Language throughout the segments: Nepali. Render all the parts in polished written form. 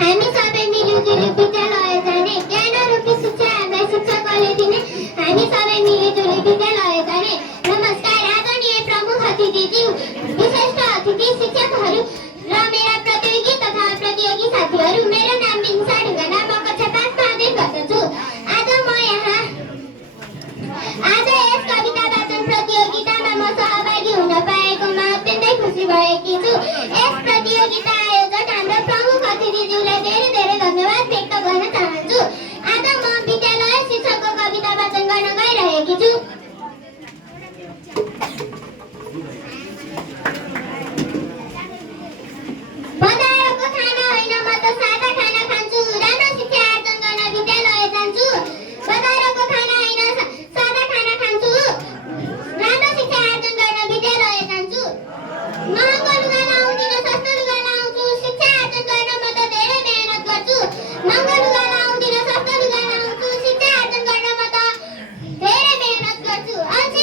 हामी सबै मिलिजुली विद्यालय जाने, ज्ञानरूपी शिक्षा हामीलाई शिक्षकले दिने। हामी सबै मिलिजुली विद्यालय जाने। नमस्कार आदरणीय प्रमुख अतिथिज्यू, विशिष्ट अतिथि शिक्षकहरू र मेरा प्रतियोगी तथा प्रतियोगी साथीहरू। मेरो नाम बिन्सा ढुङ्गाना, म कक्षा 5 मा अध्ययन गर्दछु। आज यस कविता वाचन प्रतियोगितामा म सहभागी हुन पाएकोमा अत्यन्तै खुसी भएकी छु। यस प्रतियोगिता आयोजक हाम्रो प्रमुख अतिथिज्यूलाई धेरै धेरै धन्यवाद व्यक्त गर्न चाहन्छु। आज म विद्यालय शिक्षकको कविता वाचन गर्न गइरहेकी छु। बजारको खाना होइन, म त सादा खाना खान्छु। राम्रो शिक्षा आर्जन गर्न विद्यालय जान्छु। बजारको खाना होइन, सादा खाना खान्छु। राम्रो शिक्षा आर्जन गर्न विद्यालय जान्छु। महँगो लुगा लाउँदिन, सस्तो लुगा लाउँछु। शिक्षा आर्जन गर्न म त धेरै मेहनत गर्छु। महँगो लुगा लाउँदिन, सस्तो लुगा लाउँछु। शिक्षा आर्जन गर्न म त धेरै मेहनत गर्छु। अल्छी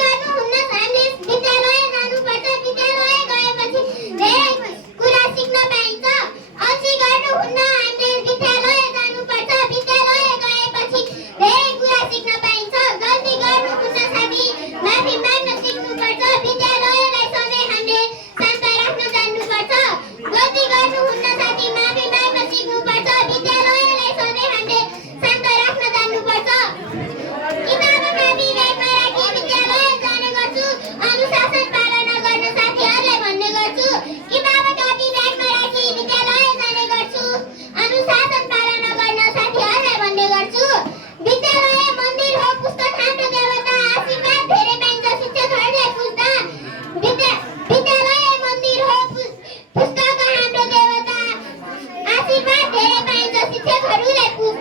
गर्नुहुन्न, हामीले विद्यालय जानुपर्छ। विद्यालय गएपछि धेरै कुरा सिक्न पाइन्छ। अल्छी गर्नुहुन्न, हामीले विद्यालय जानुपर्छ। विद्यालय गएपछि धेरै कुरा सिक्न पाइन्छ। गल्ती गर्नुहुन्न साथी, माफी माग्न सिक्नुपर्छ। विद्यालयलाई सधैँ हामीले शान्त राख्न जान्नुपर्छ। गल्ती गर्नुहुन्न साथी, माफी माग्न सिक्नुपर्छ। विद्यालयलाई सधैँ हामीले शान्त राख्न जान्नुपर्छ। किताब कापी ब्यागमा राखी विद्यालय जाने गर्छु। अनुशासन पालना गर्न साथीहरूलाई भन्ने गर्छु। किताब कापी ब्यागमा राखी विद्यालय जाने गर्छु। अनुशासन पालना गर्न साथीहरूलाई भन्ने गर्छु। विद्यालय मन्दिर हो, पुस्तक हाम्रो देवता। आशीर्वाद धेरै पाइन्छ शिक्षकहरूले पुज्दा। विद्यालय मन्दिर हो, पुस्तक हाम्रो देवता। आशीर्वाद धेरै पाइन्छ शिक्षकहरूले पुज्दा।